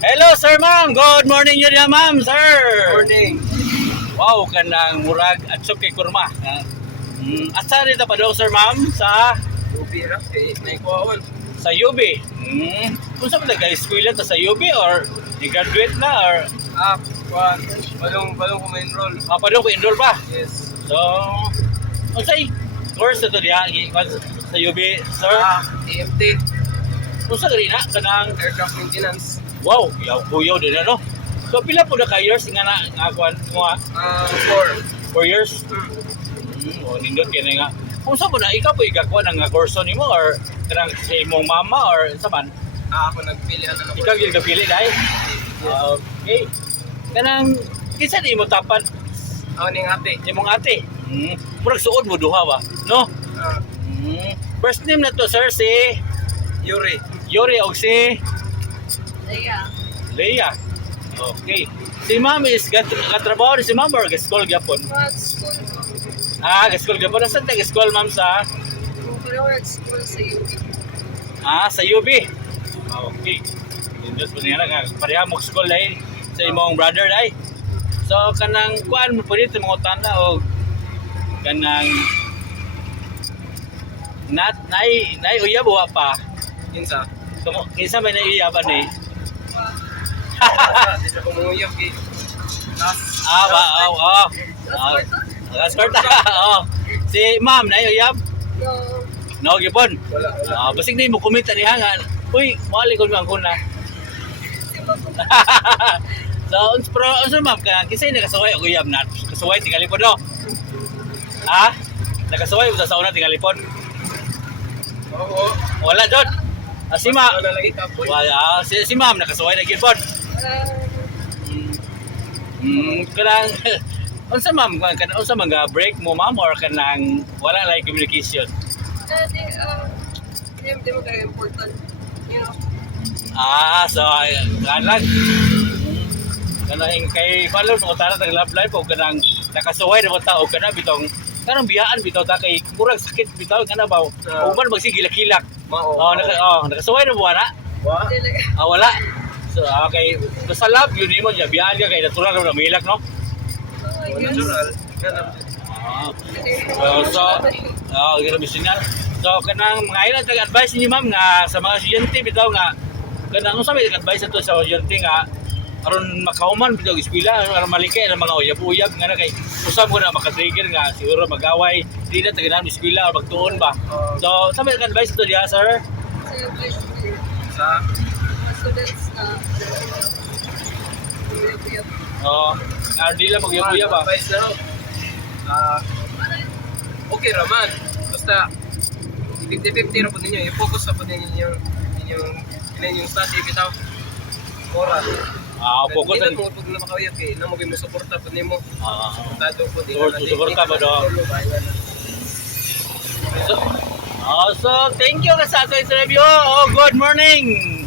Hello, sir, ma'am. Good morning yun ya, ma'am, sir. Morning. Wow, kanang murag at kay kurma. Asa dito pa daw, sir, ma'am? Sa Upira kay may kuwaon. sa UB. Kung saan ba guys, school to sa UB or ni-graduate na or Kuwan. Balong ko ma-enroll. pa daw ko enroll pa? Yes. So, unsay course na to diha sa UB, sir? AMT. Kung saan rin na, kanang Aircraft Maintenance. wow, yaw din ano. So, pila po na ka years nga na nga kuan mo 4 years? Nindot kaya nga. Kung saan mo na, ikaw po ikakuha ng kurso ni mo or kanang sa imong mama or sa man? Ako nagpili ano Ikaw yung kapili dahil? Okay. Kanang, kinsa di mo tapan Ako ning ate. imong ate? Murag suod mo duha ba? No? First name na to, sir, si Yuri. Yuri o si Leia. Leia. Okay. Si ma'am is katrabaho ni si ma'am or gaskol gyapon? What school mo? Gaskol gyapon. Saan tayo gaskol, ma'am, sa? Pero what school sa UP? Sa UB. Okay. Indot po niya nga. Pareha mo school dahil sa imong brother dahil. So, kanang kuan mo po dito mga utana o kanang nay uyab wa pa. Kinsa? Kinsa may naiyaban ni? Di sa kumuyab kay. Escort. Si ma'am naiuyab? No. No, gipon. Wala. Basig di mo kumita niya nga. Uy, mali ko ang kuna. So, unsa ma'am ka kisay nakasaway og uyab na. Kasaway tingalipon no. Nakasaway sa sauna tingalipon. Oo. Wala jud. Si ma'am. Wala lagi tapon. Wala si ma'am nakasaway na gipon. Kanang unsa ma'am kanang unsa man ga break mo ma'am or kanang wala like communication. Hindi mo kaya important. You know? So kanang kanang kay follow mo tara tag love life o kanang nakasaway na mo ta o kanang bitong kanang biyaan bitaw ta kay murag sakit bitaw kana ba uban magsigilak-kilak. Mao. Nakasaway na mo na. Wa. Hindi lang. Wala. So okay, basta love yun mo niya biyaan ka kay natural na milak no. Oh, I guess. Natural. Grabe signal. So kanang mga ilan tag advice niyo ma'am nga sa mga estudyante bitaw nga kanang unsa may advice ato sa estudyante nga aron makahuman bitaw eskwela aron malikay ang mga uyab-uyab nga na kay usab ko na maka-trigger nga siguro mag-away di na taganan eskwela o magtuon ba. So sa may advice ato diha sir? Sa Students na Nga di lang mag-uyab-uyab ba. Advice na. Okay raman. Basta 50-50 na po ninyo. I-focus na po ninyo yung study bitaw. Oras. Focus Hindi ang na po na makawiyag kay na mo suporta po nimo. Suportado po din. suporta ba do? So thank you sa ato interview. Good morning.